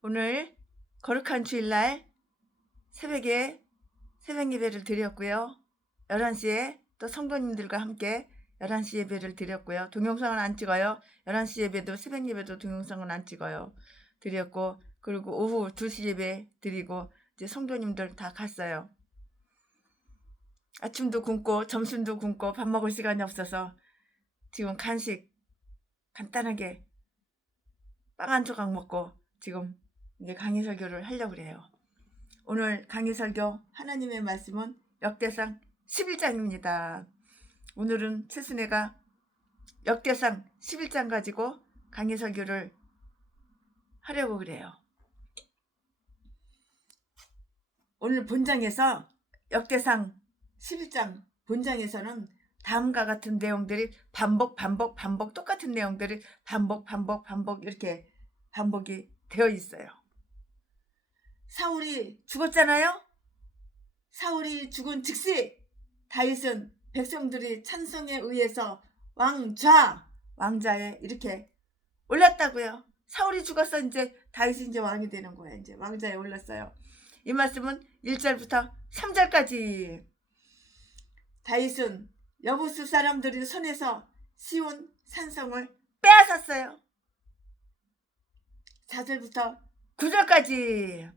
오늘 거룩한 주일날 새벽에 새벽 예배를 드렸고요. 11시에 또 성도님들과 함께 11시 예배를 드렸고요. 동영상은 안 찍어요. 11시 예배도 새벽 예배도 동영상은 안 찍어요. 드렸고, 그리고 오후 2시 예배 드리고 이제 성도님들 다 갔어요. 아침도 굶고 점심도 굶고 밥 먹을 시간이 없어서 지금 간식 간단하게 빵 한 조각 먹고 지금 이제 강의 설교를 하려고 그래요. 오늘 강의 설교 하나님의 말씀은 역대상 11장입니다. 오늘은 최순애가 역대상 11장 가지고 강의 설교를 하려고 그래요. 오늘 본장에서 역대상 11장 본장에서는 다음과 같은 내용들이 반복 똑같은 내용들이 반복 이렇게 반복이 되어 있어요. 사울이 죽었잖아요. 사울이 죽은 즉시 다윗은 백성들이 찬송에 의해서 왕자에 이렇게 올랐다고요. 사울이 죽어서 이제 다윗이 이제 왕이 되는 거예요. 이제 왕자에 올랐어요. 이 말씀은 1절부터 3절까지. 다윗은 여부수 사람들이 손에서 시온 산성을 빼앗았어요. 4절부터 9절까지.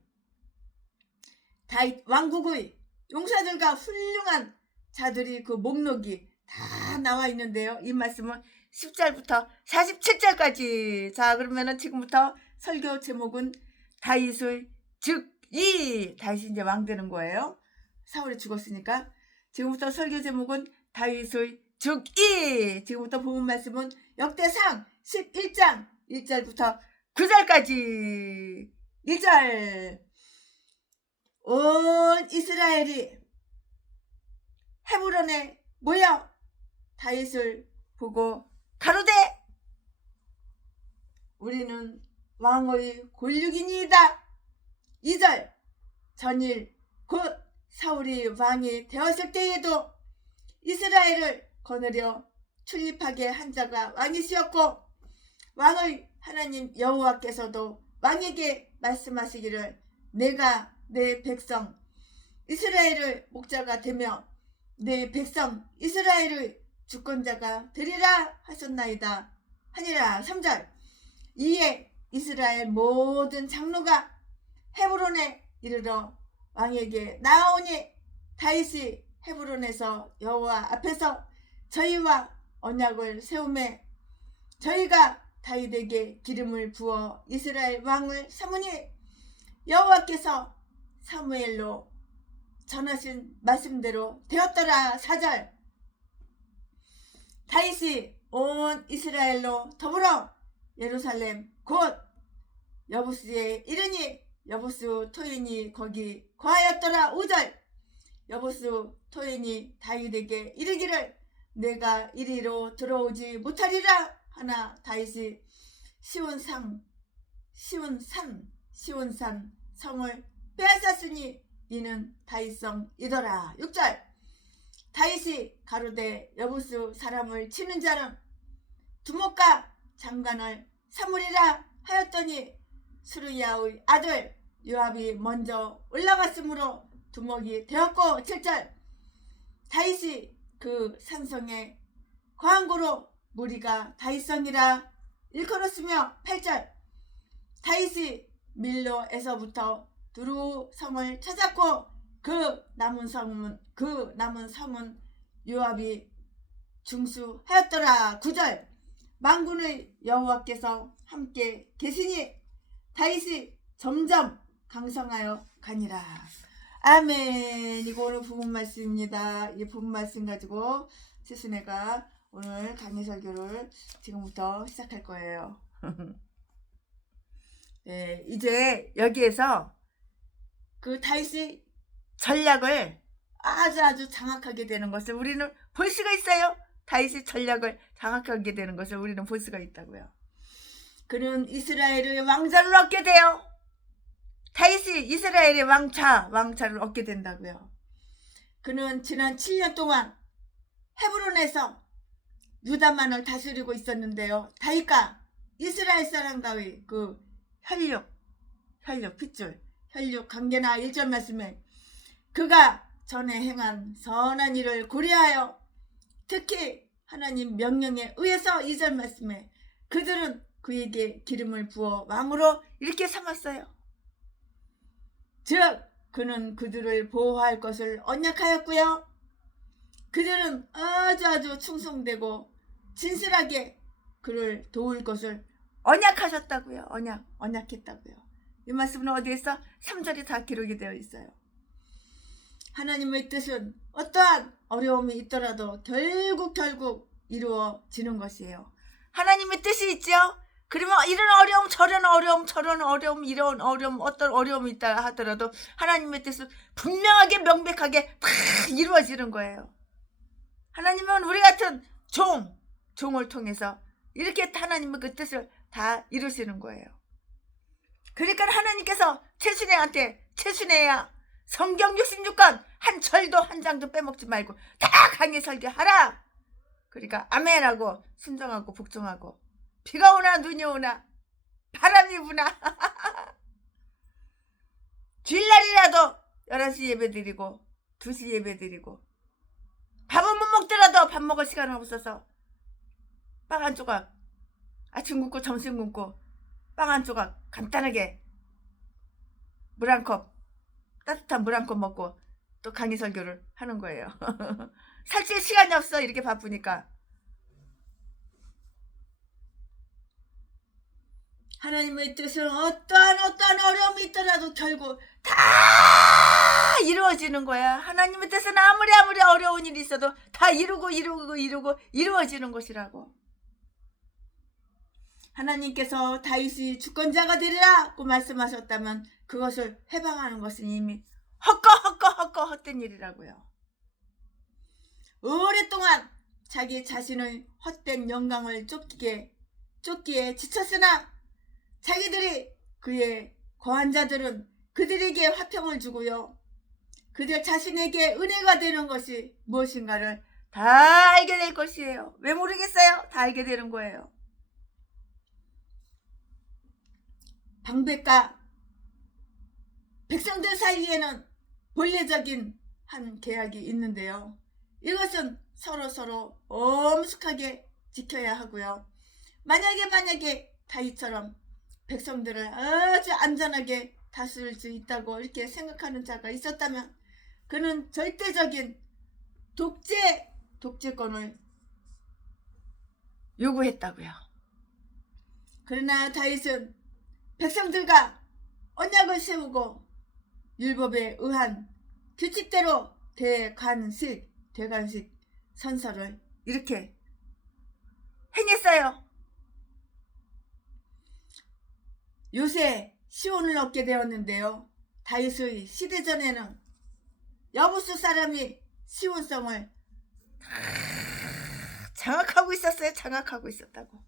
다윗 왕국의 용사들과 훌륭한 자들이 그 목록이 다 나와 있는데요. 이 말씀은 10절부터 47절까지. 자, 그러면은 지금부터 설교 제목은 다윗의 즉위. 다윗이 이제 왕 되는 거예요. 사울이 죽었으니까. 지금부터 설교 제목은 다윗의 즉위. 지금부터 본문 말씀은 역대상 11장 1절부터 9절까지. 1절. 온 이스라엘이 헤브론에 모여 다윗을 보고 가로되 우리는 왕의 권력이니이다. 2절. 전일 곧 사울이 왕이 되었을 때에도 이스라엘을 거느려 출입하게 한 자가 왕이시었고 왕의 하나님 여호와께서도 왕에게 말씀하시기를 내가 내 백성 이스라엘의 목자가 되며 내 백성 이스라엘의 주권자가 되리라 하셨나이다 하니라. 3절. 이에 이스라엘 모든 장로가 헤브론에 이르러 왕에게 나아오니 다윗이 헤브론에서 여호와 앞에서 저희와 언약을 세우매 저희가 다윗에게 기름을 부어 이스라엘 왕을 삼으니 여호와께서 사무엘로 전하신 말씀대로 되었더라. 4절. 다윗이 온 이스라엘로 더불어 예루살렘 곧 여부스에 이르니 여부스 토인이 거기 거하였더라. 5절. 여부스 토인이 다윗에게 이르기를 내가 이리로 들어오지 못하리라 하나 다윗이 시온산 성을 빼앗았으니 이는 다윗성이더라. 6절. 다윗이 가로되 여부스 사람을 치는 자는 두목과 장관을 삼으리라 하였더니 수르야의 아들 요압이 먼저 올라갔으므로 두목이 되었고. 7절. 다윗이 그 산성에 거한 고로 무리가 다윗성이라 일컬었으며. 8절. 다윗이 밀로에서부터 두루성을 찾았고 그 남은 성은 요압이 중수하였더라. 9절. 만군의 여호와께서 함께 계시니 다윗이 점점 강성하여 가니라. 아멘. 이거 오늘 부분 말씀입니다. 이 부분 말씀 가지고 최순애가 오늘 강의 설교를 지금부터 시작할 거예요. 네, 이제 여기에서 그 다윗의 전략을 아주 장악하게 되는 것을 우리는 볼 수가 있어요. 다윗의 전략을 장악하게 되는 것을 우리는 볼 수가 있다고요. 그는 이스라엘의 왕자를 얻게 돼요. 다윗이 이스라엘의 왕자를 얻게 된다고요. 그는 지난 7년 동안 헤브론에서 유다만을 다스리고 있었는데요. 다윗과 이스라엘 사람과의 그 혈육, 혈육 핏줄 혈육 관계나 1절 말씀에 그가 전에 행한 선한 일을 고려하여 특히 하나님 명령에 의해서 2절 말씀에 그들은 그에게 기름을 부어 왕으로 이렇게 삼았어요. 즉 그는 그들을 보호할 것을 언약하였고요. 그들은 아주 충성되고 진실하게 그를 도울 것을 언약하셨다고요. 언약했다고요. 이 말씀은 어디에 있어? 3절이 다 기록이 되어 있어요. 하나님의 뜻은 어떠한 어려움이 있더라도 결국 이루어지는 것이에요. 하나님의 뜻이 있죠. 그러면 이런 어려움 저런 어려움 이런 어려움 어떤 어려움이 있다 하더라도 하나님의 뜻은 분명하게 명백하게 다 이루어지는 거예요. 하나님은 우리 같은 종을 통해서 이렇게 하나님의 그 뜻을 다 이루시는 거예요. 그러니까 하나님께서 최순애야 성경 66권 한 절도 한 장도 빼먹지 말고 다 강의 설교하라. 그러니까 아멘하고 순종하고 복종하고 비가 오나 눈이 오나 바람이 부나 주일날이라도 11시 예배드리고 2시 예배드리고 밥은 못 먹더라도 밥 먹을 시간은 없어서 빵 한 조각 아침 굶고 점심 굶고 빵 한 조각 간단하게 물 한 컵 따뜻한 물 한 컵 먹고 또 강의 설교를 하는 거예요. 살찔 시간이 없어 이렇게 바쁘니까. 하나님의 뜻은 어떠한 어려움이 있더라도 결국 다 이루어지는 거야. 하나님의 뜻은 아무리 어려운 일이 있어도 다 이루어지는 것이라고. 하나님께서 다윗이 주권자가 되리라고 말씀하셨다면 그것을 해방하는 것은 이미 헛된 일이라고요. 오랫동안 자기 자신의 헛된 영광을 쫓기에 지쳤으나 자기들이 그의 거한 자들은 그들에게 화평을 주고요. 그들 자신에게 은혜가 되는 것이 무엇인가를 다 알게 될 것이에요. 왜 모르겠어요? 다 알게 되는 거예요. 방백과 백성들 사이에는 본래적인 한 계약이 있는데요. 이것은 서로 엄숙하게 지켜야 하고요. 만약에 다윗처럼 백성들을 아주 안전하게 다스릴 수 있다고 이렇게 생각하는 자가 있었다면 그는 절대적인 독재권을 요구했다고요. 그러나 다윗은 백성들과 언약을 세우고 율법에 의한 규칙대로 대관식 선서를 이렇게 행했어요. 요새 시온을 얻게 되었는데요. 다윗의 시대전에는 여부수 사람이 시온성을 장악하고 있었어요. 장악하고 있었다고요.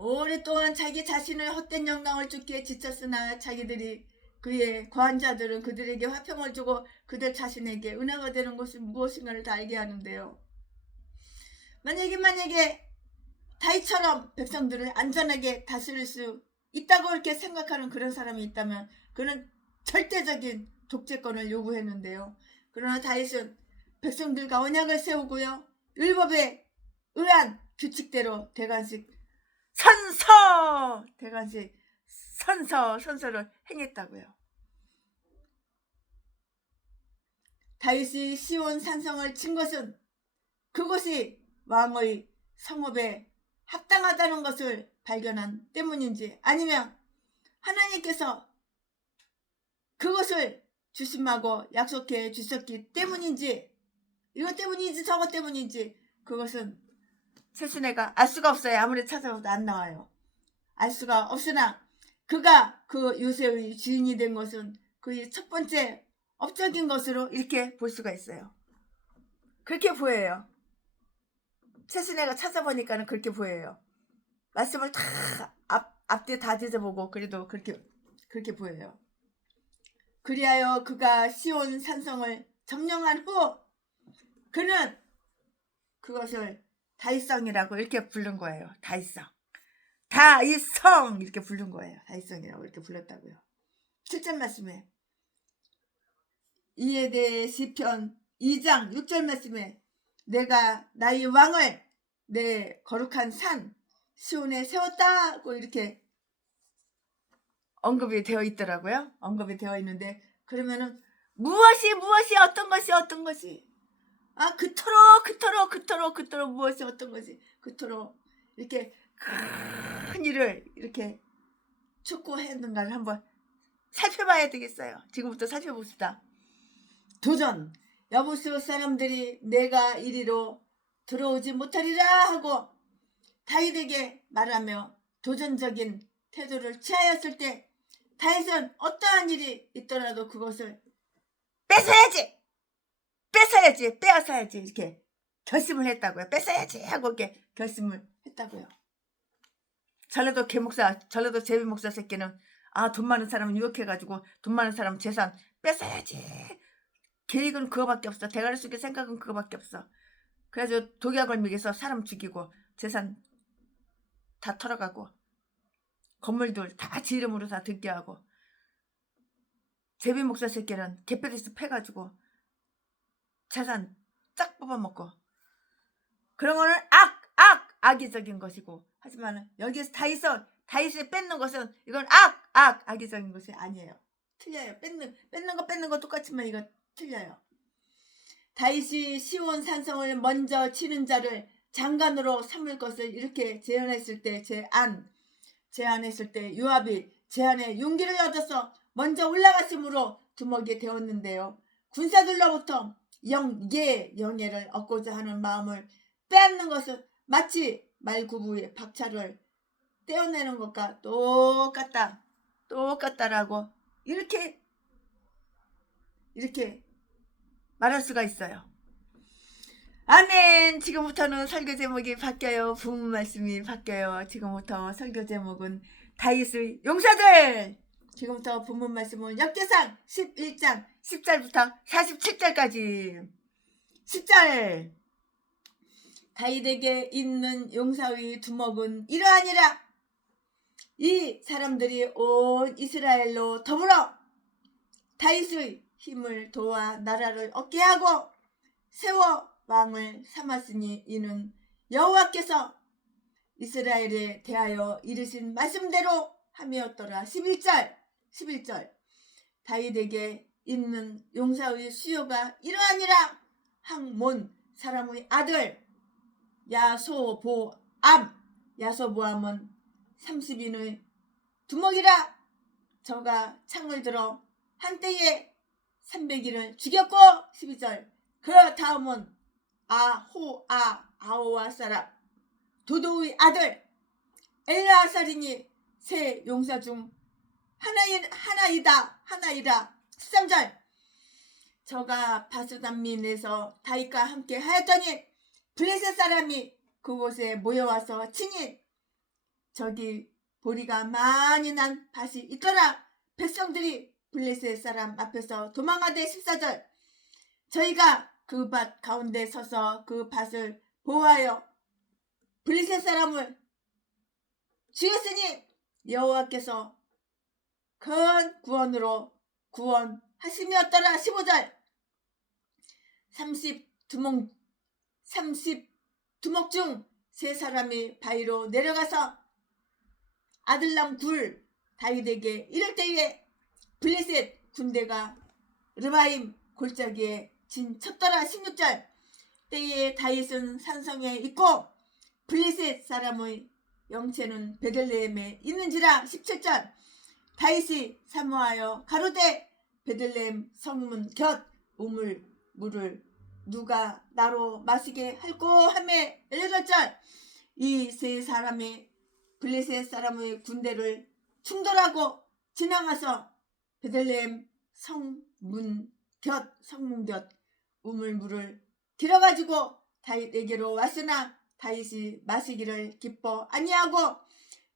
오랫동안 자기 자신을 헛된 영광을 쫓기에 지쳤으나 자기들이 그의 거한 자들은 그들에게 화평을 주고 그들 자신에게 은혜가 되는 것은 무엇인가를 다 알게 하는데요. 만약에 다윗처럼 백성들을 안전하게 다스릴 수 있다고 이렇게 생각하는 그런 사람이 있다면 그는 절대적인 독재권을 요구했는데요. 그러나 다윗은 백성들과 언약을 세우고요. 율법에 의한 규칙대로 대관식 선서를 행했다고요. 다윗이 시온 산성을 친 것은 그곳이 왕의 성읍에 합당하다는 것을 발견한 때문인지 아니면 하나님께서 그것을 주심하고 약속해 주셨기 때문인지 이것 때문인지 저것 때문인지 그것은 최순애가 알 수가 없어요. 아무리 찾아봐도 안 나와요. 알 수가 없으나 그가 그 요새의 주인이 된 것은 그의 첫 번째 업적인 것으로 이렇게 볼 수가 있어요. 그렇게 보여요. 최순애가 찾아보니까는 그렇게 보여요. 말씀을 다 앞뒤 다 뒤져보고 그래도 그렇게 보여요. 그리하여 그가 시온 산성을 점령한 후 그는 그것을 다이성이라고 이렇게 부른 거예요. 다이성. 다이성 이렇게 부른 거예요. 다이성이라고 이렇게 불렀다고요. 7절 말씀에 이에 대해 시편 2장 6절 말씀에 내가 나의 왕을 내 거룩한 산 시온에 세웠다고 이렇게 언급이 되어 있더라고요. 언급이 되어 있는데 그러면은 무엇이 어떤 것이 그토록 무엇이 어떤 것이 그토록 이렇게 큰 일을 이렇게 촉구했는가를 한번 살펴봐야 되겠어요. 지금부터 살펴봅시다. 도전. 여부수 사람들이 내가 이리로 들어오지 못하리라 하고 다윗에게 말하며 도전적인 태도를 취하였을 때 다윗은 어떠한 일이 있더라도 그것을 빼앗아야지 이렇게 결심을 했다고요. 뺏어야지 하고 이렇게 결심을 했다고요. 전라도 제비 목사 새끼는 돈 많은 사람 유혹해가지고 돈 많은 사람 재산 뺏어야지. 계획은 그거밖에 없어. 대가리 속에 생각은 그거밖에 없어. 그래가지고 독약을 먹여서 사람 죽이고 재산 다 털어가고 건물들 다 지 이름으로 다 듣게 하고 제비 목사 새끼는 개패리스 패가지고 재산 쫙 뽑아먹고 그런 거는 악의적인 것이고 하지만 여기에서 다윗이 뺏는 것은 이건 악의적인 것이 아니에요. 틀려요. 뺏는 거 똑같지만 이거 틀려요. 다윗이 시온 산성을 먼저 치는 자를 장관으로 삼을 것을 이렇게 제안했을 때 요압이 제안에 용기를 얻어서 먼저 올라갔으므로 두목이 되었는데요. 군사들로부터 영예를 얻고자 하는 마음을 빼앗는 것은 마치 말구부의 박차를 떼어내는 것과 똑같다라고 이렇게 말할 수가 있어요. 아멘. 지금부터는 설교 제목이 바뀌어요. 부문 말씀이 바뀌어요. 지금부터 설교 제목은 다윗의 용사들. 지금부터 부문 말씀은 역대상 11장 10절부터 47절까지. 10절. 다윗에게 있는 용사의 두목은 이러하니라. 이 사람들이 온 이스라엘로 더불어 다윗의 힘을 도와 나라를 얻게 하고 세워 왕을 삼았으니 이는 여호와께서 이스라엘에 대하여 이르신 말씀대로 함이었더라. 11절 다윗에게 있는 용사의 수요가 이러하니라. 항몬 사람의 아들 야소보암은 30인의 두목이라. 저가 창을 들어 한때에 300인을 죽였고 12절 그 다음은 아호와 사람 도도의 아들 엘라살이니 세 용사 중 하나이라. 13절 저가 바스단민에서 다윗과 함께 하였더니 블레셋 사람이 그곳에 모여와서 친히 저기 보리가 많이 난 밭이 있더라. 백성들이 블레셋 사람 앞에서 도망하되 14절 저희가 그 밭 가운데 서서 그 밭을 보호하여 블레셋 사람을 죽였으니 여호와께서 큰 구원으로 구원하심이었더라. 15절 30 두목 중 세 사람이 바위로 내려가서 아들람 굴 다윗에게 이럴 때에 블레셋 군대가 르바임 골짜기에 진쳤더라. 16절 때에 다윗은 산성에 있고 블레셋 사람의 영체는 베들레헴에 있는지라. 17절 다윗이 사모하여 가로되 베들레헴 성문 곁 우물물을 누가 나로 마시게 할꼬 하매. 18절 이 세 사람이 블레셋 사람의 군대를 충돌하고 지나가서 베들레헴 성문 곁 우물물을 길어가지고 다윗에게로 왔으나 다윗이 마시기를 기뻐 아니하고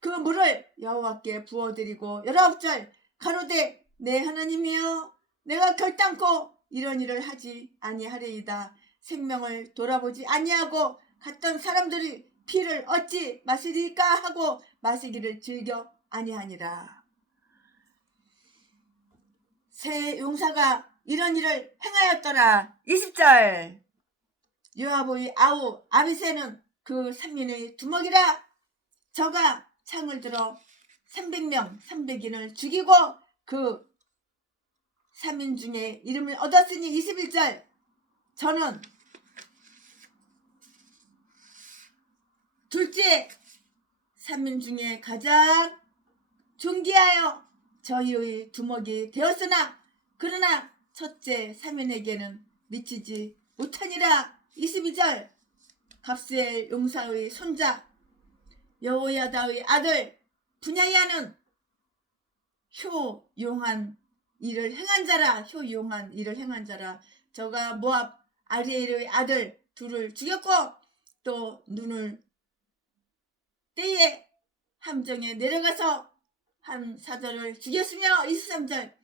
그 물을 여호와께 부어드리고. 19절 가로되 내 하나님이여 내가 결단코 이런 일을 하지 아니하리이다. 생명을 돌아보지 아니하고 갔던 사람들이 피를 어찌 마시리까 하고 마시기를 즐겨 아니하니라. 새 용사가 이런 일을 행하였더라. 20절. 요압의 아우 아비새는 그 삼민의 두목이라. 저가 창을 들어 300명 300인을 죽이고 그 3인 중에 이름을 얻었으니 21절. 저는 둘째 3인 중에 가장 존귀하여 저희의 두목이 되었으나 그러나 첫째 3인에게는 미치지 못하니라. 22절. 갑스엘 용사의 손자 여호야다의 아들 분야야는 효용한 일을 행한 자라. 효용한 일을 행한 자라. 저가 모압 아리엘의 아들 둘을 죽였고 또 눈을 때에 함정에 내려가서 한 사절을 죽였으며 23절.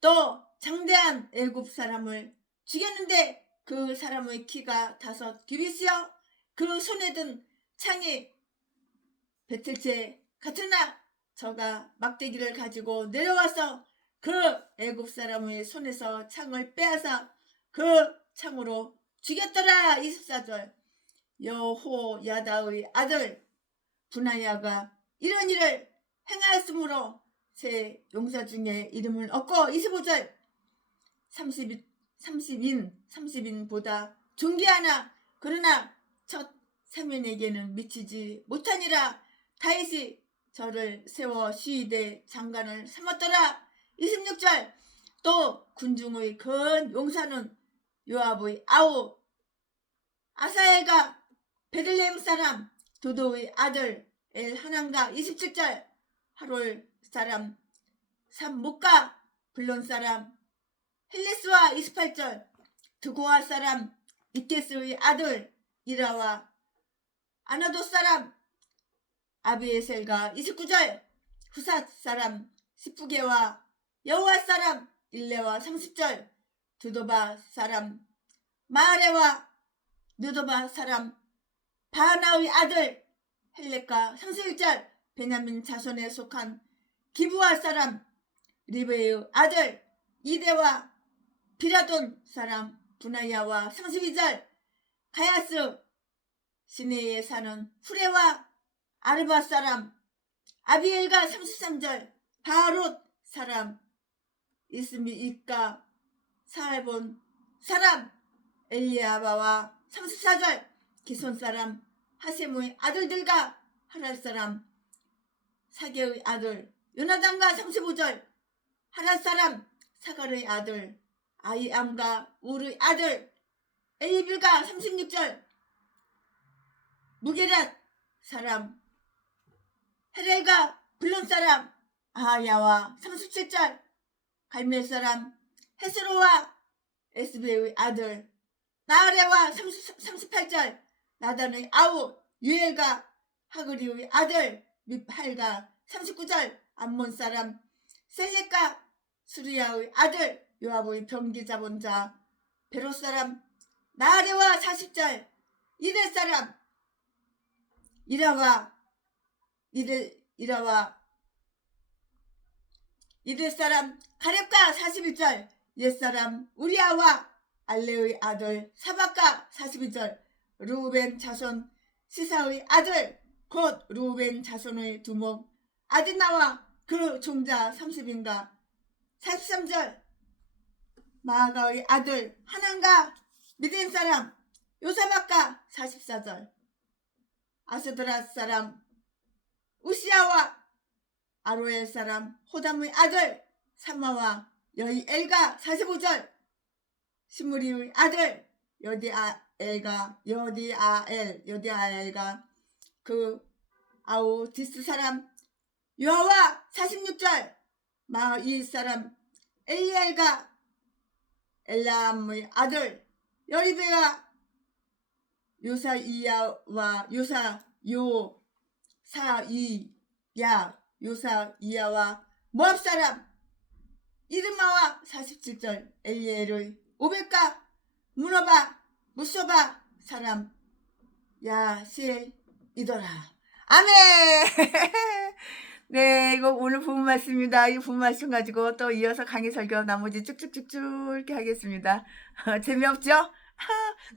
또 장대한 애굽 사람을 죽였는데 그 사람의 키가 5 규빗이요 그 손에 든 창이 배틀채 같으나 저가 막대기를 가지고 내려와서 그 애굽 사람의 손에서 창을 빼앗아 그 창으로 죽였더라. 24절. 여호야다의 아들 분하야가 이런 일을 행하였으므로 새 용사 중에 이름을 얻고 25절. 30인보다 존귀하나 그러나 첫 사면에게는 미치지 못하니라. 다윗이 저를 세워 시위대 장관을 삼았더라. 26절. 또 군중의 큰 용사는 요압의 아우 아사엘과 베들레헴 사람 도도의 아들 엘하난과 27절. 하롤 사람 삼목과 블론 사람 헬레스와 28절. 드고아 사람 이케스의 아들 이라와 아나도 사람 아비에셀과 29절. 후삿 사람 시프게와 여호와 사람 일레와 30절. 두도바 사람 마아레와 느도바 사람 바하나의 아들 헬렉과 31절. 베냐민 자손에 속한 기브아 사람 리브의 아들 이데와 비라돈 사람 분하야와 32절. 가야스 시내에 사는 후레와 아르바 사람 아비엘과 33절. 바롯 사람 이스미이과 사알본 사람 엘리아바와 34절. 기손 사람 하셈의 아들들과 하랄 사람 사게의 아들 요나단과 35절. 하랄 사람 사갈의 아들 아이암과 울의 아들 엘리빌과 36절. 무게랏 사람 헤렐과 블론 사람 아하야와 37절. 갈멜 사람 헤스로와 에스베의 아들 나아레와 38절. 나단의 아우 유엘과 하그리의 아들 미팔과 39절. 암몬 사람 셀렉과 수리야의 아들 요압의 병기 잡은 자 베롯 사람 나아레와 40절. 이델 사람 이라와 이델 사람 가렙과 41절. 옛사람 우리아와 알레의 아들 사박과 42절. 루벤 자손 시사의 아들 곧 루벤 자손의 두목 아디나와 그 종자 30인가 43절. 마아가의 아들 하난과 미딘 사람 요사박과 44절. 아스드라 사람 우시아와 아로엘 사람 호담의 아들 삼마와 여이엘과 45절. 시므리의 아들 여디아엘과 그 아우디스 사람 요아와 46절. 마이 사람 엘리엘과 엘람의 아들 여리베와 요사이야와 모압 사람 이르마와 47절. 엘리엘의 오벳과 무노바 무소바 사람 야실이더라. 아멘. 네, 이거 오늘 부분 말씀입니다. 이 부분 말씀 가지고 또 이어서 강의 설교 나머지 쭉쭉쭉쭉 이렇게 하겠습니다. 재미없죠?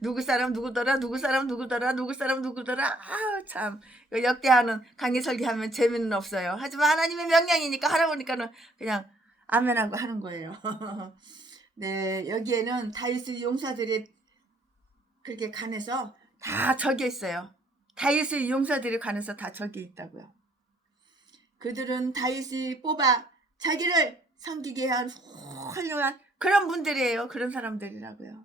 누구 사람 누구더라, 누구 사람 누구더라, 누구 사람 누구더라. 참 이거 역대하는 강의 설교하면 재미는 없어요. 하지만 하나님의 명령이니까 하라 보니까는 그냥 아멘하고 하는 거예요. 네, 여기에는 다윗의 용사들이 그렇게 간에서 다 적혀 있어요. 다윗의 용사들이 간에서 다 적혀 있다고요. 그들은 다윗이 뽑아 자기를 섬기게 한 훌륭한 그런 분들이에요. 그런 사람들이라고요.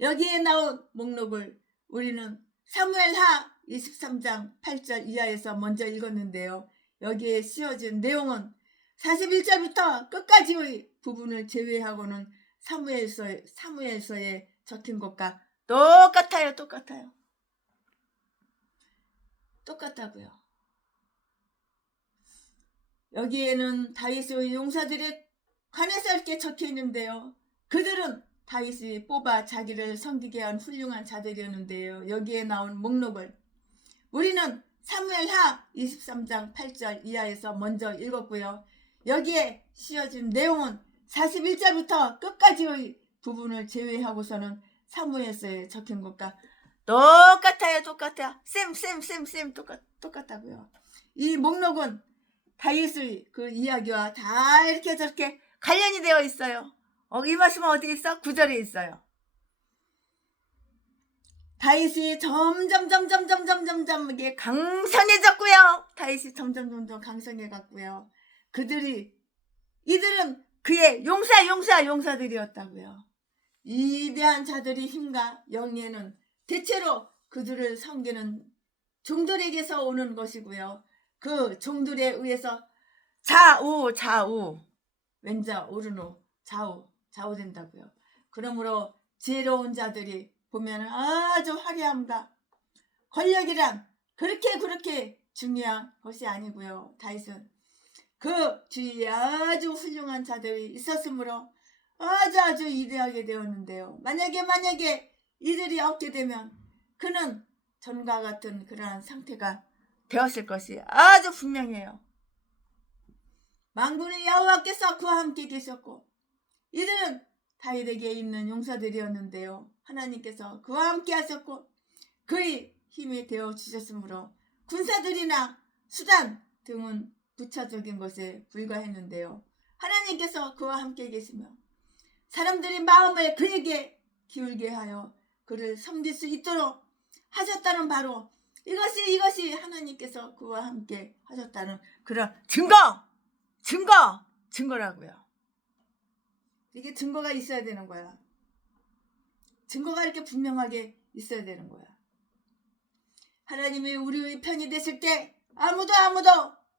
여기에 나온 목록을 우리는 사무엘하 23장 8절 이하에서 먼저 읽었는데요. 여기에 씌워진 내용은 41절부터 끝까지의 부분을 제외하고는 사무엘서에 적힌 것과 똑같아요. 똑같다고요. 여기에는 다윗의 용사들의 관해서 이렇게 적혀 있는데요. 그들은 다윗이 뽑아 자기를 섬기게 한 훌륭한 자들이었는데요. 여기에 나온 목록을 우리는 사무엘하 23장 8절 이하에서 먼저 읽었고요. 여기에 씌워진 내용은 41절부터 끝까지의 부분을 제외하고서는 사무엘서에 적힌 것과 똑같아요. 쌤 똑같다고요. 이 목록은 다윗의 그 이야기와 다 이렇게 저렇게 관련이 되어 있어요. 이 말씀은 어디 있어? 9절에 있어요. 다윗이 점점 이게 강성해졌고요. 다윗이 점점 강성해갔고요. 이들은 그의 용사들이었다고요. 이대한 자들의 힘과 영예는 대체로 그들을 섬기는 종들에게서 오는 것이고요. 그 종들에 의해서 좌우 왼자 오른우 좌우된다고요. 그러므로 지혜로운 자들이 보면 아주 화려함과 권력이란 그렇게 중요한 것이 아니고요. 다윗은 그 주위에 아주 훌륭한 자들이 있었으므로 아주 이대하게 되었는데요. 만약에 이들이 없게 되면 그는 전과 같은 그러한 상태가 되었을 것이 아주 분명해요. 만군의 여호와께서 그와 함께 계셨고 이들은 다윗에게 있는 용사들이었는데요. 하나님께서 그와 함께 하셨고 그의 힘이 되어 주셨으므로 군사들이나 수단 등은 부차적인 것에 불과했는데요. 하나님께서 그와 함께 계시며 사람들의 마음을 그에게 기울게 하여 그를 섬길 수 있도록 하셨다는 바로 이것이 하나님께서 그와 함께 하셨다는 그런 증거라고요. 이게 증거가 있어야 되는 거야. 증거가 이렇게 분명하게 있어야 되는 거야. 하나님이 우리의 편이 됐을 때 아무도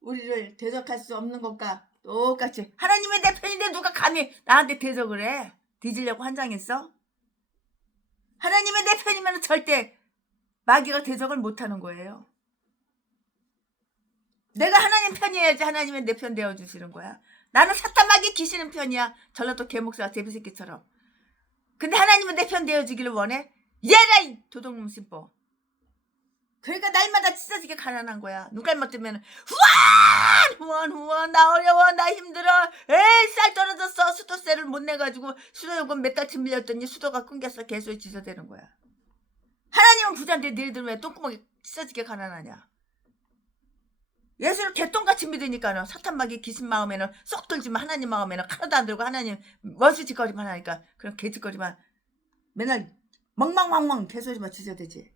우리를 대적할 수 없는 것과 똑같이 하나님의 내 편인데 누가 감히 나한테 대적을 해? 뒤지려고 환장했어? 하나님의 내 편이면 절대 마귀가 대적을 못하는 거예요. 내가 하나님 편이어야지 하나님의 내 편 되어주시는 거야. 나는 사탄 마귀 귀신은 편이야. 전라도 개목사 제비새끼처럼. 근데 하나님은 내 편 되어주기를 원해? 얘라 이 도둑놈 심보. 그러니까 날마다 찢어지게 가난한 거야. 눈 감아뜨면 후원 나 어려워 나 힘들어 에이 쌀 떨어졌어 수도세를 못 내가지고 수도요금 몇 달치 밀렸더니 수도가 끊겼어. 개소리 짖어대는 거야. 하나님은 부자인데 너희들은 왜 똥구멍이 찢어지게 가난하냐. 예수를 개똥같이 믿으니까는 사탄 마귀 귀신 마음에는 쏙 들지만 하나님 마음에는 하나도 안 들고 하나님 원수짓거리만 하니까 그런 개짓거리만 맨날 멍멍멍멍 개소리만 짖어대지.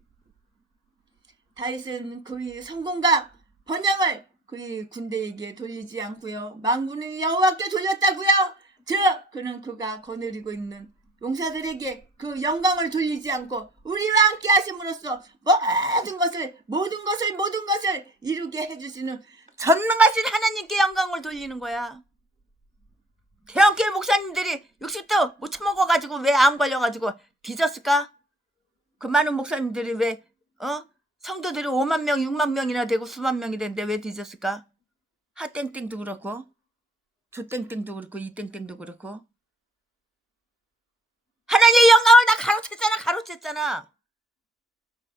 다윗은 그의 성공과 번영을 그의 군대에게 돌리지 않고요. 만군의 여호와께 돌렸다고요. 그는 그가 거느리고 있는 용사들에게 그 영광을 돌리지 않고 우리와 함께 하심으로써 모든 것을 이루게 해주시는 전능하신 하나님께 영광을 돌리는 거야. 대형교회 목사님들이 60도 못 처먹어가지고 왜 암 걸려가지고 뒤졌을까? 그 많은 목사님들이 왜 성도들이 5만 명 6만 명이나 되고 수만 명이 되는데 왜 뒤졌을까? 하땡땡도 그렇고 조땡땡도 그렇고 이땡땡도 그렇고 하나님의 영광을 다 가로챘잖아.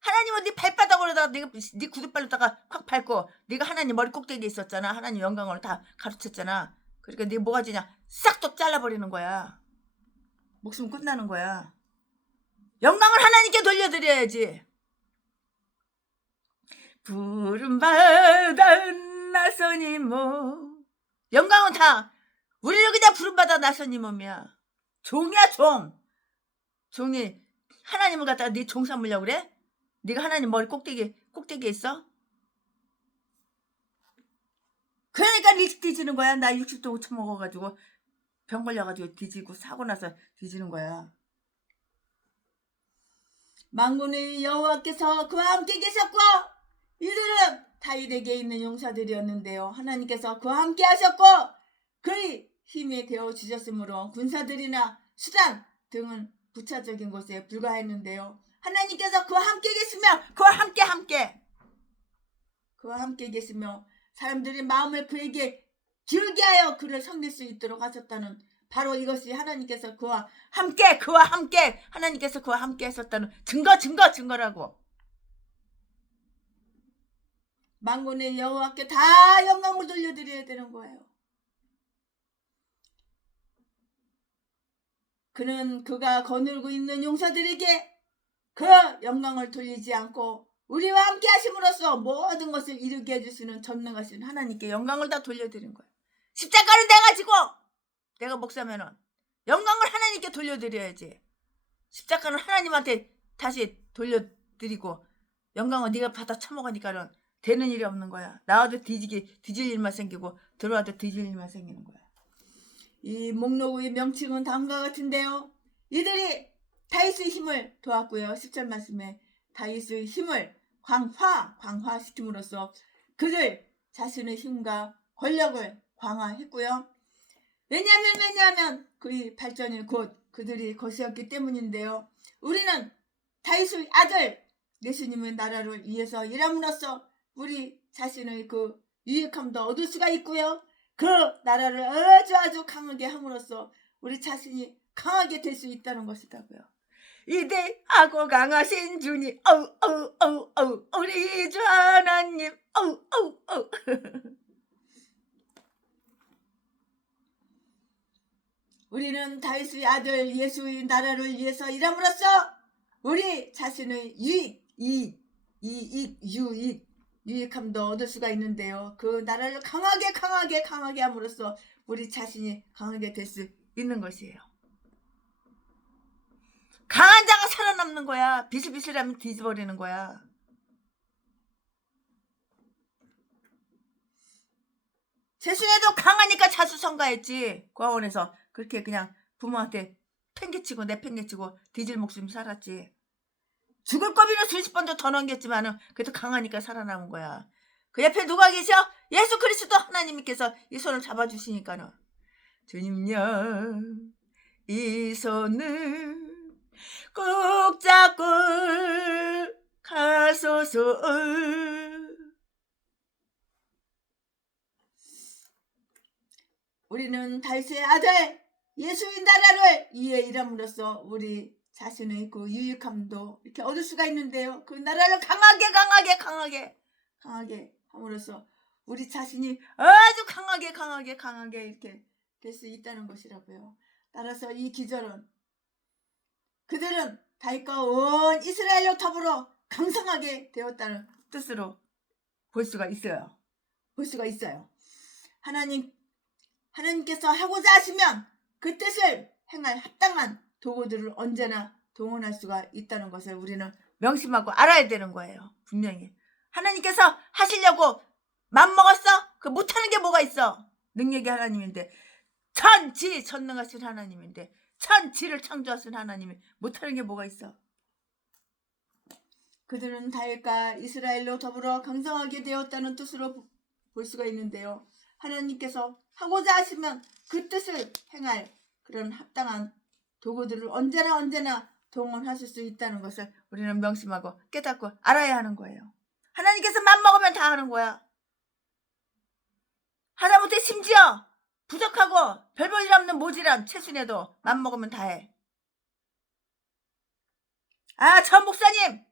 하나님은 네 발바닥으로다가 네 구두발로다가 콱 밟고 네가 하나님 머리 꼭대기에 있었잖아. 하나님 영광으로 다 가르쳤잖아. 그러니까 네 뭐가 지냐 싹 또 잘라버리는 거야. 목숨 끝나는 거야. 영광을 하나님께 돌려드려야지. 부름받아 나서니 뭐 영광은 다 우리를 그냥 부름받아 나서니 몸이야. 종이야 종. 종이 하나님을 갖다가 네 종 삼으려고 그래? 네가 하나님 머리 꼭대기에 있어? 그러니까 일찍 뒤지는 거야. 나 60도 5초 먹어가지고 병 걸려가지고 뒤지고 사고 나서 뒤지는 거야. 만군의 여호와께서 그와 함께 계셨고 이들은 다윗에게 있는 용사들이었는데요. 하나님께서 그와 함께 하셨고 그의 힘이 되어 주셨으므로 군사들이나 수단 등은 부차적인 곳에 불과했는데요. 하나님께서 그와 함께 계시며 그와 함께 계시며 사람들이 마음을 그에게 기울게 하여 그를 섬길 수 있도록 하셨다는 바로 이것이 하나님께서 그와 함께 하나님께서 그와 함께 했었다는 증거라고. 만군의 여호와께 다 영광을 돌려드려야 되는 거예요. 그가 거느리고 있는 용사들에게 그 영광을 돌리지 않고 우리와 함께 하심으로써 모든 것을 이루게 해주시는 전능하신 하나님께 영광을 다 돌려드린 거예요. 십자가를 내가 지고 내가 목사면은 영광을 하나님께 돌려드려야지. 십자가는 하나님한테 다시 돌려드리고 영광은 네가 받아 처먹으니까는 되는 일이 없는 거야. 나와도 뒤질 일만 생기고 들어와도 뒤질 일만 생기는 거야. 이 목록의 명칭은 다음과 같은데요. 이들이 다윗의 힘을 도왔고요. 10절 말씀에 다윗의 힘을 강화시킴으로써 그들 자신의 힘과 권력을 강화했고요. 왜냐하면 그의 발전이 곧 그들이 것이었기 때문인데요. 우리는 다윗의 아들 예수님의 나라를 위해서 일함으로써 우리 자신의 그 유익함도 얻을 수가 있고요. 그 나라를 아주 강하게 함으로써 우리 자신이 강하게 될 수 있다는 것이다고요. 이대하고 강하신 주님, 우리 주 하나님, 우리는 다윗의 아들 예수의 나라를 위해서 일함으로써 우리 자신의 유익함도 얻을 수가 있는데요. 그 나라를 강하게 함으로써 우리 자신이 강하게 될 수 있는 것이에요. 강한 자가 살아남는 거야. 비슬비슬하면 뒤집어버리는 거야. 세순에도 강하니까 자수성가했지. 고아원에서 그렇게 그냥 부모한테 팽개치고 내팽개치고 뒤질 목숨이 살았지. 죽을 거비는 수십 번도 더 넘겼지만은 그래도 강하니까 살아남은 거야. 그 옆에 누가 계셔? 예수 그리스도 하나님께서 이 손을 잡아주시니까는 주님요 이 손을 꼭 잡고 가소서. 우리는 다윗의 아들 예수의 나라를 위해 일함으로써 우리 자신의 그 유익함도 이렇게 얻을 수가 있는데요. 그 나라를 강하게 함으로써 우리 자신이 아주 강하게 이렇게 될 수 있다는 것이라고요. 따라서 이 기절은 그들은 다윗과 온 이스라엘로 더불어 강성하게 되었다는 뜻으로 볼 수가 있어요. 하나님께서 하고자 하시면 그 뜻을 행할 합당한 도구들을 언제나 동원할 수가 있다는 것을 우리는 명심하고 알아야 되는 거예요. 분명히 하나님께서 하시려고 맘먹었어? 그 못하는 게 뭐가 있어? 능력이 하나님인데 전능하신 하나님인데 천지를 창조하신 하나님이 못하는 게 뭐가 있어? 그들은 다윗과 이스라엘로 더불어 강성하게 되었다는 뜻으로 볼 수가 있는데요. 하나님께서 하고자 하시면 그 뜻을 행할 그런 합당한 도구들을 언제나 동원하실 수 있다는 것을 우리는 명심하고 깨닫고 알아야 하는 거예요. 하나님께서 맘먹으면 다 하는 거야. 하다못해 심지어 부족하고 별볼일 없는 모질한 최순애도 맘먹으면 다 해. 아, 저 목사님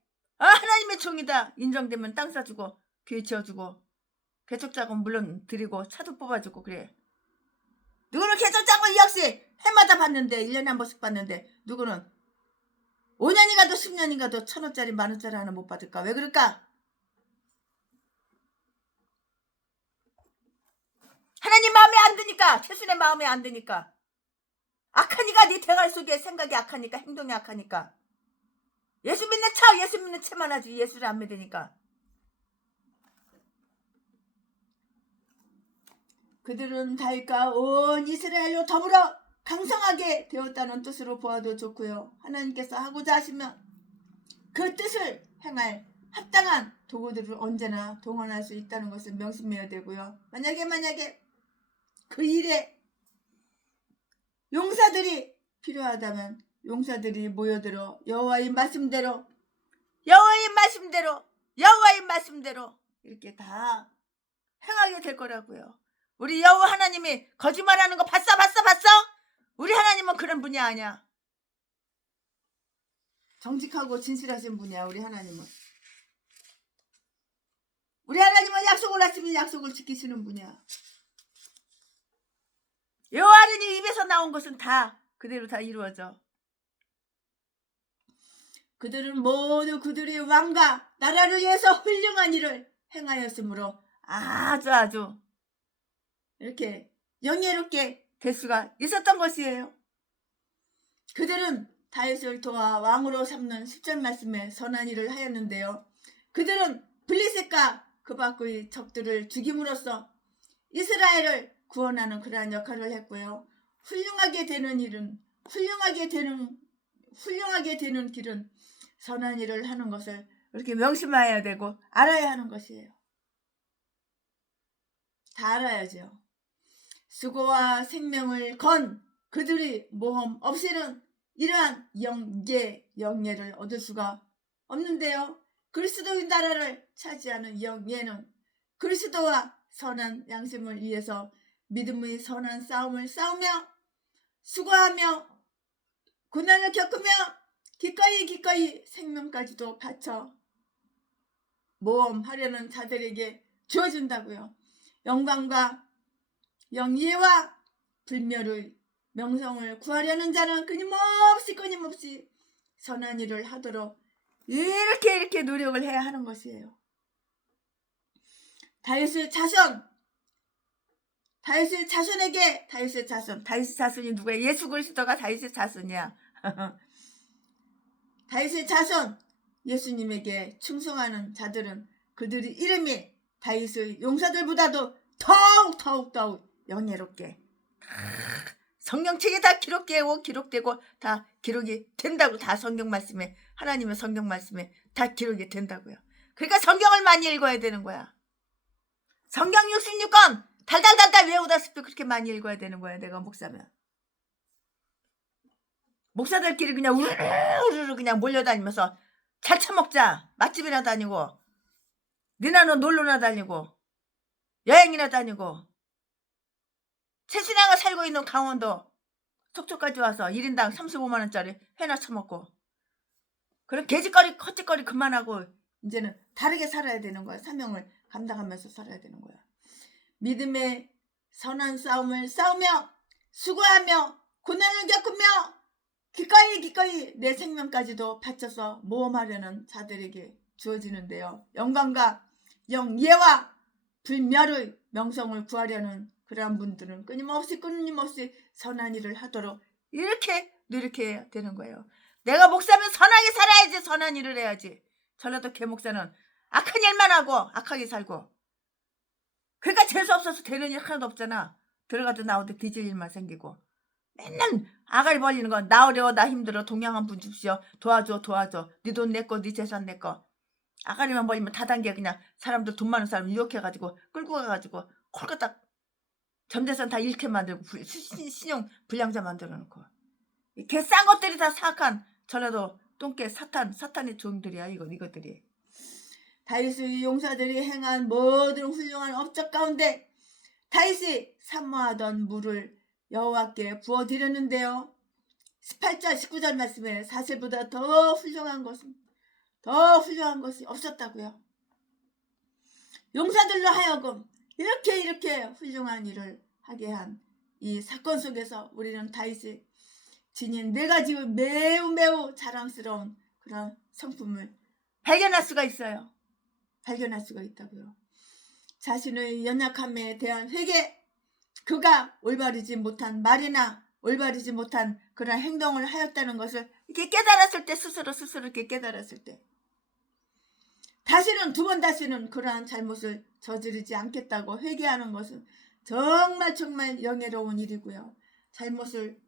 하나님의 종이다 인정되면 땅 사주고 교회 지어주고 개척자금 물론 드리고 차도 뽑아주고 그래. 누구는 개척자금 역시 해마다 받는데 1년에 한 번씩 받는데 누구는 5년이 가도 10년이 가도 1,000원짜리 10,000원짜리 하나 못 받을까? 왜 그럴까? 하나님 마음에 안 드니까. 최순의 마음에 안 드니까. 악하니까 네 대가리 속에 생각이 악하니까 행동이 악하니까. 예수 믿는 예수 믿는 채만 하지 예수를 안 믿으니까. 그들은 다윗과 온 이스라엘로 더불어 강성하게 되었다는 뜻으로 보아도 좋고요. 하나님께서 하고자 하시면 그 뜻을 행할 합당한 도구들을 언제나 동원할 수 있다는 것을 명심해야 되고요. 만약에 그 일에 용사들이 필요하다면 용사들이 모여들어 여호와의 말씀대로 이렇게 다 행하게 될 거라고요. 우리 여호와 하나님이 거짓말하는 거 봤어? 우리 하나님은 그런 분이 아니야. 정직하고 진실하신 분이야. 우리 하나님은 약속을 하시면 약속을 지키시는 분이야. 여호와 하나님 입에서 나온 것은 다 그대로 다 이루어져. 그들은 모두 그들의 왕과 나라를 위해서 훌륭한 일을 행하였으므로 아주 이렇게 영예롭게 될 수가 있었던 것이에요. 그들은 다윗을 도와 왕으로 삼는 10절 말씀에 선한 일을 하였는데요. 그들은 블레셋과 그 밖의 적들을 죽임으로써 이스라엘을 구원하는 그러한 역할을 했고요. 훌륭하게 되는 길은 선한 일을 하는 것을 이렇게 명심해야 되고 알아야 하는 것이에요. 다 알아야죠. 수고와 생명을 건 그들이 모험 없이는 이러한 영예를 얻을 수가 없는데요. 그리스도의 나라를 차지하는 영예는 그리스도와 선한 양심을 위해서 믿음의 선한 싸움을 싸우며 수고하며 고난을 겪으며 기꺼이 생명까지도 바쳐 모험하려는 자들에게 주어준다고요. 영광과 영예와 불멸의 명성을 구하려는 자는 끊임없이 선한 일을 하도록 이렇게 노력을 해야 하는 것이에요. 다윗의 자손이 누구야? 예수 그리스도가 다윗의 자손이야. 다윗의 자손 예수님에게 충성하는 자들은 그들의 이름이 다윗의 용사들보다도 더욱 영예롭게 성경책에 다 기록되고 다 기록이 된다고. 다 성경 말씀에 하나님의 성경 말씀에 다 기록이 된다고요. 그러니까 성경을 많이 읽어야 되는 거야. 성경 66권 달달달달 외우다시피 그렇게 많이 읽어야 되는 거야. 내가 목사면 목사들끼리 그냥 우르르 그냥 몰려다니면서 잘 처먹자. 맛집이나 다니고 니나노 놀러나 다니고 여행이나 다니고 최신아가 살고 있는 강원도 속초까지 와서 1인당 35만원짜리 회나 처먹고 그런 개짓거리 헛짓거리 그만하고 이제는 다르게 살아야 되는 거야. 사명을 감당하면서 살아야 되는 거야. 믿음의 선한 싸움을 싸우며 수고하며 고난을 겪으며 기꺼이 내 생명까지도 바쳐서 모험하려는 자들에게 주어지는데요. 영광과 영예와 불멸의 명성을 구하려는 그러한 분들은 끊임없이 선한 일을 하도록 이렇게 노력해야 되는 거예요. 내가 목사면 선하게 살아야지. 선한 일을 해야지. 전라도 개목사는 악한 일만 하고 악하게 살고 그러니까 재수 없어서 되는 일 하나도 없잖아. 들어가도 나오도 뒤질 일만 생기고 맨날 아가리 벌리는 거. 나 어려워 나 힘들어 동양 한 분 줍시오. 도와줘 네 돈 내 거 네 재산 내 거. 아가리만 벌리면 다단계 그냥 사람들 돈 많은 사람 유혹해가지고 끌고 가가지고 콜까딱 전재산 다 잃게 만들고 신용 불량자 만들어 놓고 개 싼 것들이 다 사악한 전라도 똥개 사탄의 종들이야. 이것들이. 다윗의 용사들이 행한 모든 훌륭한 업적 가운데 다윗이 사모하던 물을 여호와께 부어드렸는데요. 18절 19절 말씀에 사실보다 더 훌륭한 것은 더 훌륭한 것이 없었다고요. 용사들로 하여금 이렇게 훌륭한 일을 하게 한 이 사건 속에서 우리는 다윗이 지닌 4가지 매우 자랑스러운 그런 성품을 발견할 수가 있어요. 발견할 수가 있다고요. 자신의 연약함에 대한 회개, 그가 올바르지 못한 말이나 올바르지 못한 그런 행동을 하였다는 것을 이렇게 깨달았을 때, 스스로 이렇게 깨달았을 때, 다시는 2번 다시는 그러한 잘못을 저지르지 않겠다고 회개하는 것은 정말 영예로운 일이고요. 잘못을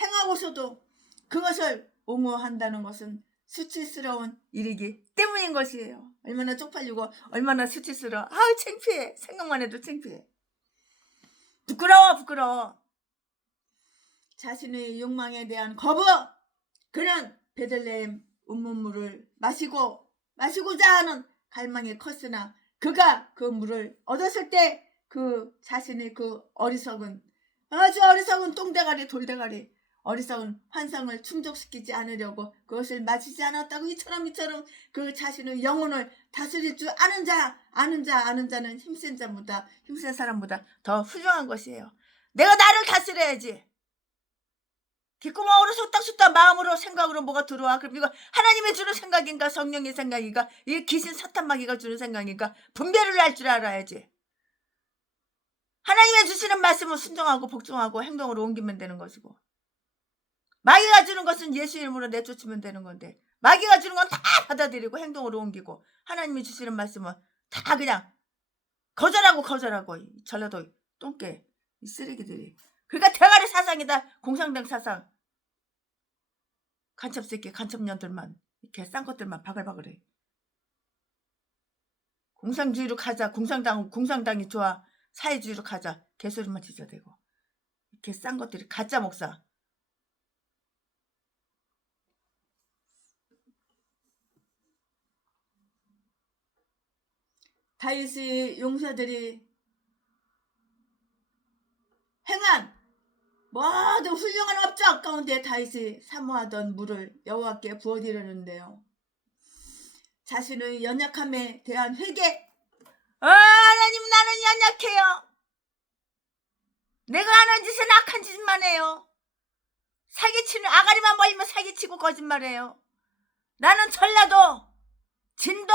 행하고서도 그것을 옹호한다는 것은 수치스러운 일이기 때문인 것이에요. 얼마나 쪽팔리고 얼마나 수치스러워. 아우 창피해. 생각만 해도 창피해. 부끄러워. 자신의 욕망에 대한 거부. 그는 베들레헴 운문물을 마시고자 하는 갈망이 컸으나 그가 그 물을 얻었을 때 그 자신의 그 아주 어리석은 똥대가리 돌대가리 어리석은 환상을 충족시키지 않으려고 그것을 마치지 않았다고 이처럼 그 자신의 영혼을 다스릴 줄 아는 자는 힘센 사람보다 더 훌륭한 것이에요. 내가 나를 다스려야지. 귓구멍으로 쏟닥 마음으로 생각으로 뭐가 들어와. 그럼 이거 하나님이 주는 생각인가 성령의 생각인가 이 귀신 사탄 마귀가 주는 생각인가 분별을 할 줄 알아야지. 하나님의 주시는 말씀은 순종하고 복종하고 행동으로 옮기면 되는 것이고, 마귀가 주는 것은 예수 이름으로 내쫓으면 되는 건데, 마귀가 주는 건 다 받아들이고 행동으로 옮기고, 하나님이 주시는 말씀은 다 그냥 거절하고 전라도 똥개 이 쓰레기들이. 그러니까 대가리 사상이다. 공상당 사상. 간첩새끼 간첩년들만 이렇게 싼 것들만 바글바글해. 공상주의로 가자. 공상당이 좋아. 사회주의로 가자. 개소리만 지저대고 이렇게 싼 것들이 가짜 목사. 다윗의 용사들이 행한 모든 훌륭한 업적 가운데 다윗이 사모하던 물을 여호와께 부어드리는데요. 자신의 연약함에 대한 회개. 하나님 나는 연약해요. 내가 하는 짓은 악한 짓만 해요. 사기치는 아가리만 벌리면 사기치고 거짓말해요. 나는 전라도 진도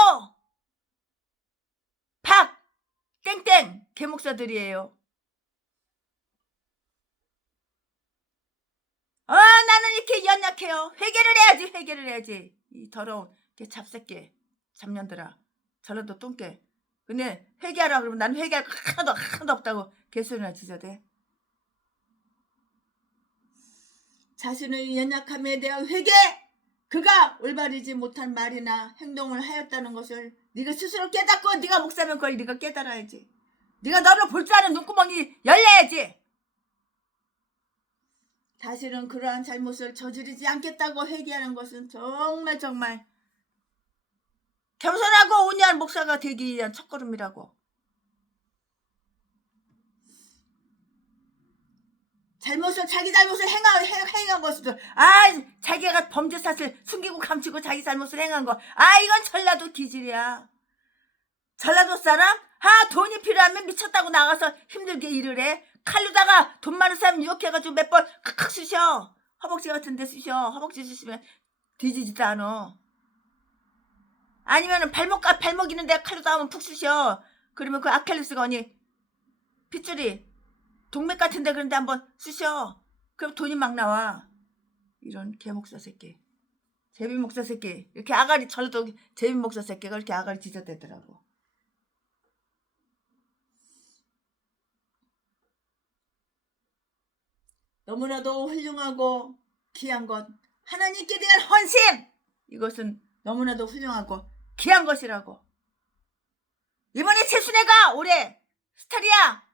박 땡땡 개목사들이에요. 나는 이렇게 연약해요. 회개를 해야지. 이 더러운 잡새끼 잡년들아 전라도 똥개. 근데 회개하라 그러면 난 회개할 거 하나도 없다고 개소리나 지저대. 자신의 연약함에 대한 회개. 그가 올바르지 못한 말이나 행동을 하였다는 것을 네가 스스로 깨닫고, 네가 목사면 그걸 네가 깨달아야지. 네가 너를 볼 줄 아는 눈구멍이 열려야지. 다시는 그러한 잘못을 저지르지 않겠다고 회개하는 것은 정말 겸손하고 온유한 목사가 되기 위한 첫걸음이라고. 자기 잘못을 행한 것도 자기가 범죄 사실 숨기고 감추고 자기 잘못을 행한 거 이건 전라도 기질이야. 전라도 사람 돈이 필요하면 미쳤다고 나가서 힘들게 일을 해. 칼로다가 돈 많은 사람 유혹해가지고 몇 번 칵칵 쑤셔. 허벅지 같은 데 쑤셔. 허벅지 쑤시면 뒤지지도 않아. 아니면은 발목 있는데 칼로다 하면 푹 쑤셔. 그러면 그 아킬레스가 언니 핏줄이 동맥 같은데 그런데 한번 쑤셔. 그럼 돈이 막 나와. 이런 개목사 새끼, 제비 목사 새끼, 이렇게 아가리 전라도 제비 목사 새끼가 이렇게 아가리 지저대더라고. 너무나도 훌륭하고 귀한 것, 하나님께 대한 헌신. 이것은 너무나도 훌륭하고 귀한 것이라고. 이번에 최순애가 올해 스타리아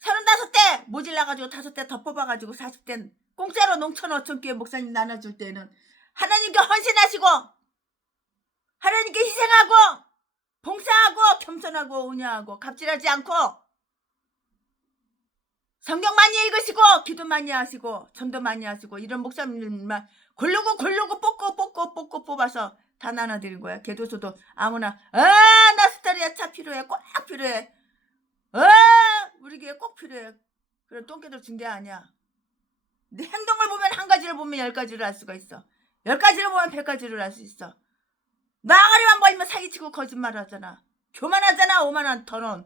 35대 모질라가지고 5대 더 뽑아가지고 40대 공짜로 농촌 어촌교회 목사님 나눠줄 때는 하나님께 헌신하시고 하나님께 희생하고 봉사하고 겸손하고 온유하고 갑질하지 않고 성경 많이 읽으시고 기도 많이 하시고 전도 많이 하시고 이런 목사님들만 고르고 뽑고 뽑아서 다 나눠드린 거야. 개도소도 아무나 나 스타리아 차 필요해. 꼭 필요해. 우리 교회 꼭 필요해. 그래 똥개도 준 게 아니야. 네 행동을 보면 한 가지를 보면 10가지를 알 수가 있어. 10가지를 보면 100가지를 알 수 있어. 나가리만 보이면 사기치고 거짓말 하잖아. 교만하잖아. 오만한 더러운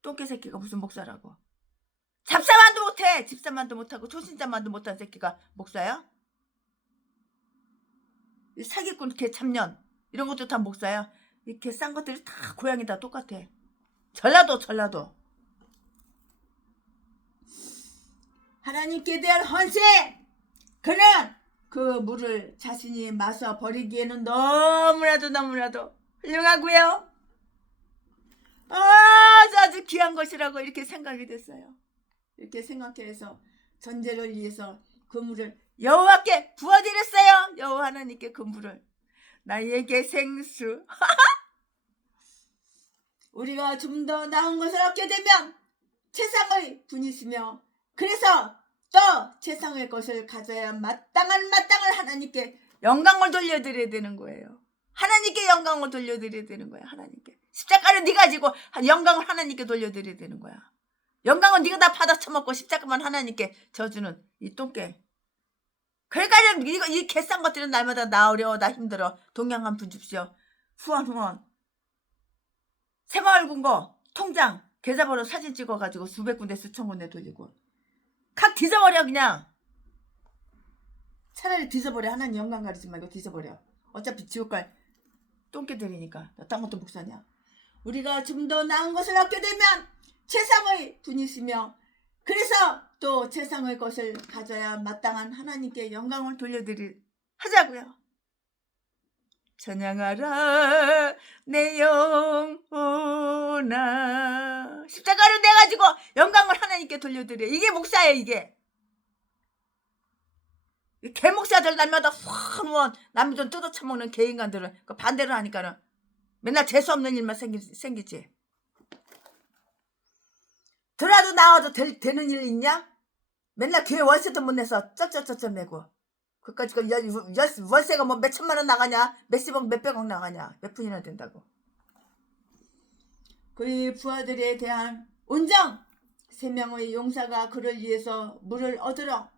똥개 새끼가 무슨 목사라고. 잡사만도 못해. 집사만도 못하고 초신자만도 못한 새끼가 목사야? 사기꾼 개참년 이런 것도 다 목사야. 이렇게 싼 것들이 다 고양이 다 똑같아. 전라도 하나님께 대한 헌신. 그는 그 물을 자신이 마셔 버리기에는 너무나도 훌륭하고요. 아주 귀한 것이라고 이렇게 생각이 됐어요. 이렇게 생각해서 전제를 위해서 그 물을 여호와께 부어드렸어요. 여호와 하나님께 그 물을 나에게 생수. 우리가 좀 더 나은 것을 얻게 되면 세상의 분이시며 그래서 또 세상의 것을 가져야 마땅을 하나님께 영광을 돌려드려야 되는 거예요. 하나님께 영광을 돌려드려야 되는 거야. 하나님께 십자가를 네가 지고 영광을 하나님께 돌려드려야 되는 거야. 영광은 네가 다 받아 처먹고 십자가만 하나님께 져주는 이 똥개. 그러니까 이 개싼 것들은 날마다 나 어려워 나 힘들어 동양 한 푼 줍시오. 후원 새마을금고 통장 계좌번호 사진 찍어가지고 수백 군데 수천 군데 돌리고 각 뒤져버려 그냥. 차라리 뒤져버려. 하나님 영광 가리지 말고 뒤져버려. 어차피 지옥갈 똥개들이니까. 나 딴 것도 목사냐. 우리가 좀 더 나은 것을 얻게 되면 세상의 분이시며 그래서 또 세상의 것을 가져야 마땅한 하나님께 영광을 하자고요. 찬양하라 내 영혼아. 십자가를 내가지고 영광을 하나님께 돌려드려. 이게 목사예요. 이게 개목사들 날마다 후원 남의 돈 뜯어쳐먹는 개인간들은 그 반대로 하니까는 맨날 재수없는 일만 생기지. 들어도 나와도 되는 일 있냐? 맨날 교회 월세도 못 내서 쩌쩌쩌쩌 내고 그까지 월세가 뭐 몇천만 원 나가냐? 몇십억 몇백억 나가냐? 몇 푼이나 된다고. 그의 부하들에 대한 온정. 3명의 용사가 그를 위해서 물을 얻으러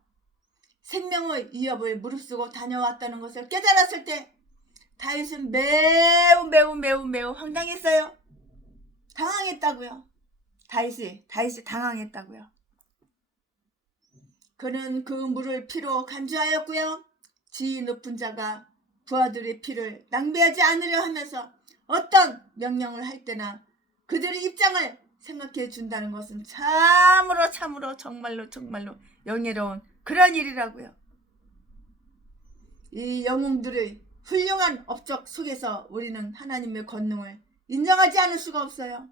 생명의 위협을 무릅쓰고 다녀왔다는 것을 깨달았을 때 다윗은 매우 황당했어요. 당황했다고요. 다윗이 당황했다고요. 그는 그 물을 피로 간주하였고요. 지위 높은 자가 부하들의 피를 낭비하지 않으려 하면서 어떤 명령을 할 때나 그들의 입장을 생각해 준다는 것은 참으로 정말로 영예로운 그런 일이라고요. 이 영웅들의 훌륭한 업적 속에서 우리는 하나님의 권능을 인정하지 않을 수가 없어요.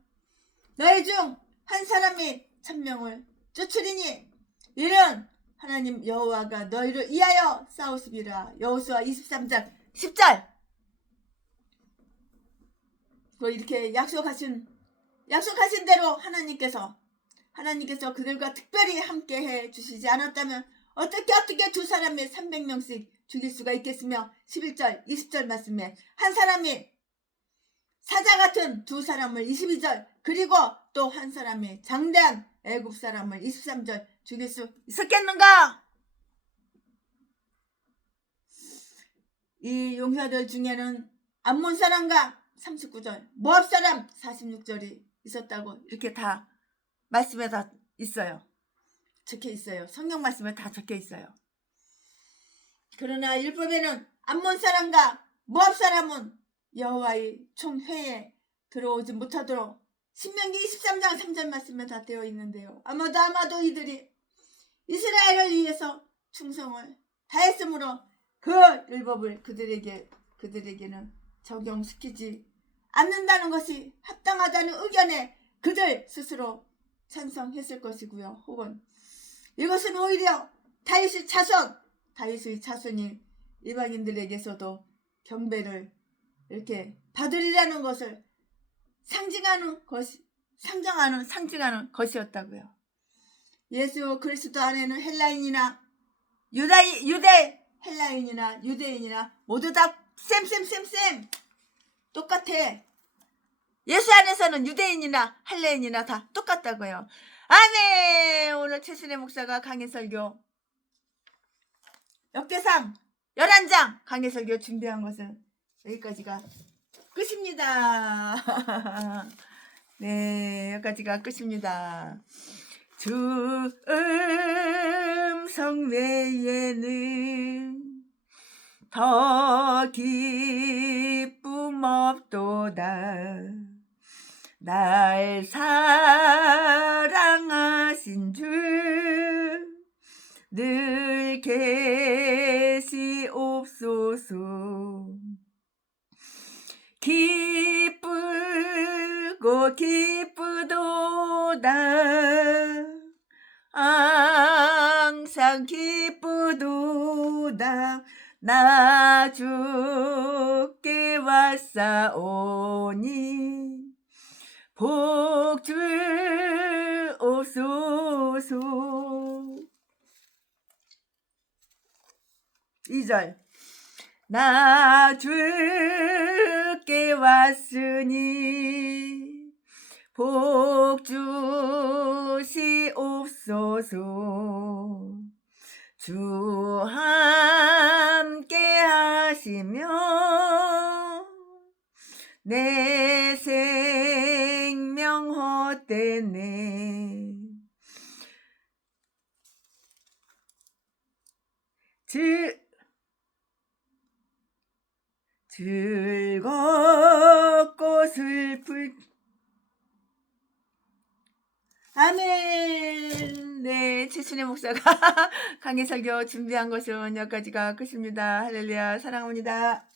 너희 중 한 사람이 1000명을 쫓으리니 이는 하나님 여호와가 너희를 위하여 싸우시리라. 여호수아 23장 10절. 이렇게 약속하신 대로 하나님께서 그들과 특별히 함께 해 주시지 않았다면 어떻게 두 사람이 300명씩 죽일 수가 있겠으며 11절 20절 말씀에 한 사람이 사자 같은 두 사람을 22절 그리고 또 한 사람이 장대한 애굽 사람을 23절 죽일 수 있었겠는가? 이 용사들 중에는 암몬 사람과 39절 모압 사람 46절이 있었다고 이렇게 다 말씀에 다 있어요. 적혀 있어요. 성경 말씀에 다 적혀 있어요. 그러나 율법에는 암몬 사람과 모압 사람은 여호와의 총회에 들어오지 못하도록 신명기 23장 3절 말씀에 다 되어 있는데요. 아마도 이들이 이스라엘을 위해서 충성을 다했으므로 그 율법을 그들에게는 적용시키지 않는다는 것이 합당하다는 의견에 그들 스스로 찬성했을 것이고요. 혹은 이것은 오히려 다윗의 자손이 이방인들에게서도 경배를 이렇게 받으리라는 것을 상징하는 것이었다고요. 예수 그리스도 안에는 헬라인이나 유대인이나 모두 다 쌤. 똑같아. 예수 안에서는 유대인이나 할례인이나 다 똑같다고요. 아멘. 오늘 최순애 목사가 강해 설교 역대상 11장 강해 설교 준비한 것은 여기까지가 끝입니다. 네, 여기까지가 끝입니다. 주 음성 외에는 더 기쁨 없도다. 날 사랑하신 주 늘 계시옵소서. 기쁘고 기쁘도다. 항상 기쁘도다. 나 주께 왔사오니 복 주옵소서. 2절 나 주께 왔으니 복 주시옵소서. 주 함께 하시며 내 생명 헛되네. 즐겁고 슬플 아멘. 네, 최순애 목사가 강해 설교 준비한 것은 여기까지가 끝입니다. 할렐루야. 사랑합니다.